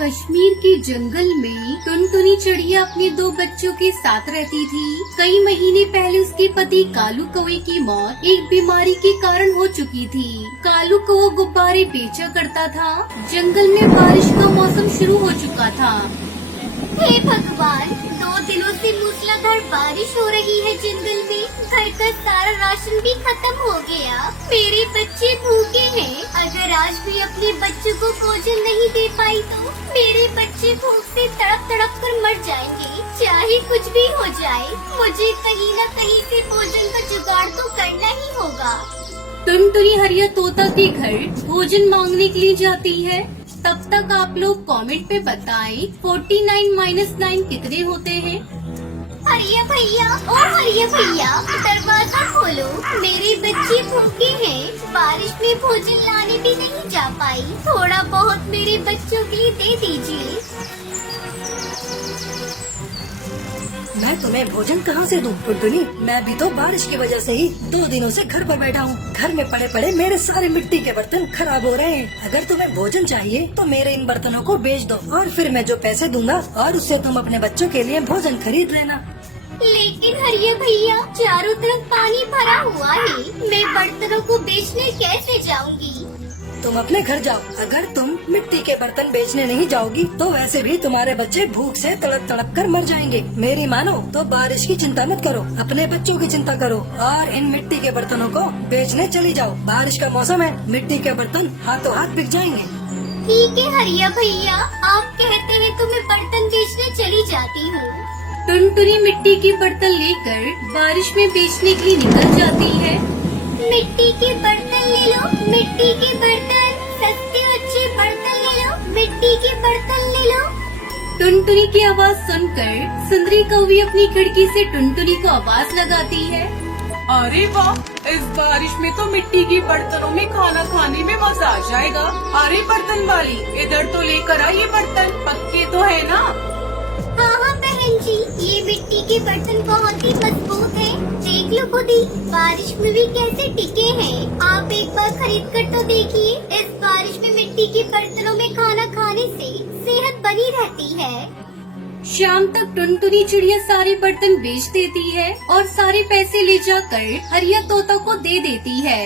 कश्मीर के जंगल में टुनटुनी चिड़िया अपने 2 बच्चों के साथ रहती थी। कई महीने पहले उसके पति कालू कौवे की मौत एक बीमारी के कारण हो चुकी थी। कालू कौवा गुब्बारे बेचा करता था। जंगल में बारिश का मौसम शुरू हो चुका था। हे भगवान, 2 दिनों से मूसलाधार बारिश हो रही है जंगल में। घर का सारा राशन भी खत्म हो गया। मेरे बच्चे भूखे हैं। अगर आज भी अपने बच्चों को भोजन नहीं दे पाई तो मेरे बच्चे भूख से तड़प तड़प कर मर जाएंगे। चाहे कुछ भी हो जाए, मुझे कहीं न कहीं से भोजन का जुगाड़ तो करना ही होगा। टुनटुनी हरिया तोता के घर भोजन मांगने के लिए जाती है। तब तक आप लोग कमेंट पे बताएं 49 - 9 कितने होते हैं। हरिया भैया, ओ हरिया भैया, दरवाजा खोलो। मेरे बच्चे भूखे हैं। बारिश में भोजन लाने भी नहीं जा पाई। थोड़ा बहुत मेरे बच्चों के लिए दे दीजिए। मैं तुम्हें भोजन कहाँ से दूँ टुनटुनी? मैं भी तो बारिश की वजह से ही 2 दिनों से घर पर बैठा हूँ। घर में पड़े पड़े मेरे सारे मिट्टी के बर्तन खराब हो रहे हैं। अगर तुम्हें भोजन चाहिए तो मेरे इन बर्तनों को बेच दो और फिर मैं जो पैसे दूंगा और उससे तुम अपने बच्चों के लिए भोजन खरीद लेना। लेकिन हरिया भैया, चारों तरफ पानी भरा हुआ है। मैं बर्तनों को बेचने कैसे जाऊंगी? तुम अपने घर जाओ। अगर तुम मिट्टी के बर्तन बेचने नहीं जाओगी तो वैसे भी तुम्हारे बच्चे भूख से तड़प तड़प कर मर जाएंगे। मेरी मानो तो बारिश की चिंता मत करो, अपने बच्चों की चिंता करो और इन मिट्टी के बर्तनों को बेचने चली जाओ। बारिश का मौसम है, मिट्टी के बर्तन हाथों हाथ बिक जाएंगे। ठीक है हरिया भैया, आप कहते हैं तो मैं बर्तन बेचने चली जाती हूँ। टुनटुनी मिट्टी के बर्तन लेकर बारिश में बेचने के लिए निकल जाती है। मिट्टी के बर्तन ले लो, मिट्टी के बर्तन, सस्ते अच्छे बर्तन ले लो, मिट्टी के बर्तन ले लो। टुनटुनी की आवाज सुनकर सुंदरी कौवी अपनी खिड़की से टुनटुनी को आवाज लगाती है। अरे वाह, इस बारिश में तो मिट्टी के बर्तनों में खाना खाने में मजा आ जाएगा। अरे बर्तन वाली, इधर तो लेकर आ ये बर्तन, पक्के तो है ना? हाँ हाँ बहन जी, ये मिट्टी के बर्तन बहुत ही मजबूत है। देख लो खुद ही, बारिश में भी कैसे टिके हैं। आप एक बार खरीद कर तो देखिए। इस बारिश में मिट्टी के बर्तनों में खाना खाने से सेहत बनी रहती है। शाम तक टुनटुनी चिड़िया सारे बर्तन बेच देती है और सारे पैसे ले जाकर हरिया तोता को दे देती है।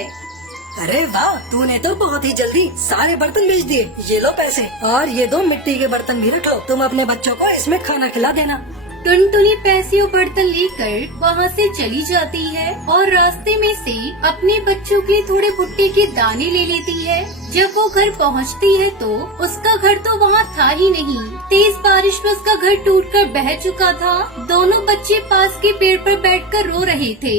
अरे वाह, तूने तो बहुत ही जल्दी सारे बर्तन बेच दिए। ये लो पैसे और ये 2 मिट्टी के बर्तन भी रख लो। तुम अपने बच्चों को इसमें खाना खिला देना। टुनटुनी पैसे और बर्तन लेकर वहाँ से चली जाती है और रास्ते में से अपने बच्चों के थोड़े भुट्टे के दाने ले लेती है। जब वो घर पहुँचती है तो उसका घर तो वहाँ था ही नहीं। तेज बारिश में उसका घर टूटकर बह चुका था। दोनों बच्चे पास के पेड़ पर बैठकर रो रहे थे।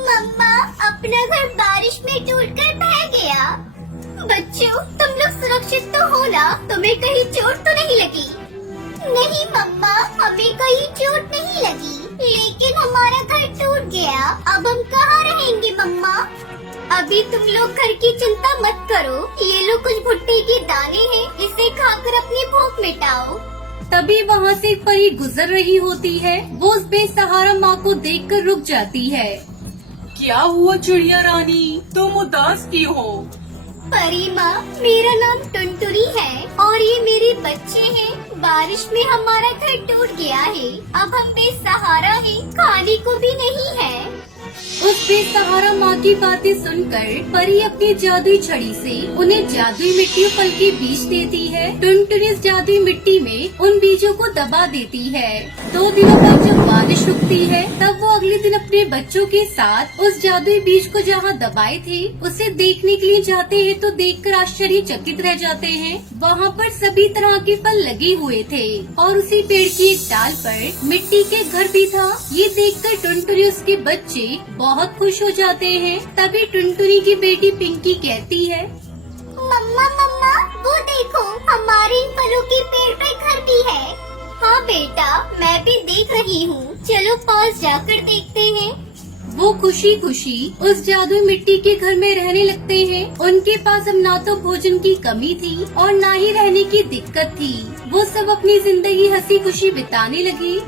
मम्मा, अपना घर बारिश में टूटकर बह गया। बच्चों, तुम लोग सुरक्षित तो हो ना? तुम्हें कहीं चोट तो नहीं लगी? नहीं मम्मा, हमें कहीं चोट नहीं लगी, लेकिन हमारा घर टूट गया। अब हम कहाँ रहेंगे मम्मा? अभी तुम लोग घर की चिंता मत करो। ये लो कुछ भुट्टे के दाने हैं, इसे खाकर अपनी भूख मिटाओ। तभी वहाँ से एक परी गुजर रही होती है। वो उस बेसहारा माँ को देखकर रुक जाती है। क्या हुआ चिड़िया रानी, तुम उदास क्यों हो? परी माँ, मेरा नाम टुनटुनी है और ये मेरे बच्चे हैं। बारिश में हमारा घर टूट गया है। अब हम बेसहारा हैं, खाने को भी नहीं है। उस बेसहारा माँ की बातें सुनकर परी अपनी जादुई छड़ी से उन्हें जादुई मिट्टी और फल के बीज देती है। टुनटुनी इस जादुई मिट्टी में उन बीजों को दबा देती है। 2 दिनों बाद जब बारिश रुकती है तब वो अगले दिन अपने बच्चों के साथ उस जादुई बीज को जहाँ दबाए थे उसे देखने के लिए जाते हैं तो देखकर आश्चर्यचकित रह जाते हैं। वहाँ पर सभी तरह के फल लगे हुए थे और उसी पेड़ की एक डाल पर मिट्टी के घर भी था। ये देखकर टुनटुनी उसके बच्चे बहुत खुश हो जाते हैं। तभी टुनटुनी की बेटी पिंकी कहती है, मम्मा मम्मा, वो देखो, हमारे फलों के पेड़ पे घर भी है। हाँ बेटा, मैं भी देख रही हूँ। चलो पास जाकर देखते हैं। वो खुशी खुशी उस जादुई मिट्टी के घर में रहने लगते हैं। उनके पास अब ना तो भोजन की कमी थी और ना ही रहने की दिक्कत थी। वो सब अपनी जिंदगी हंसी खुशी बिताने लगी।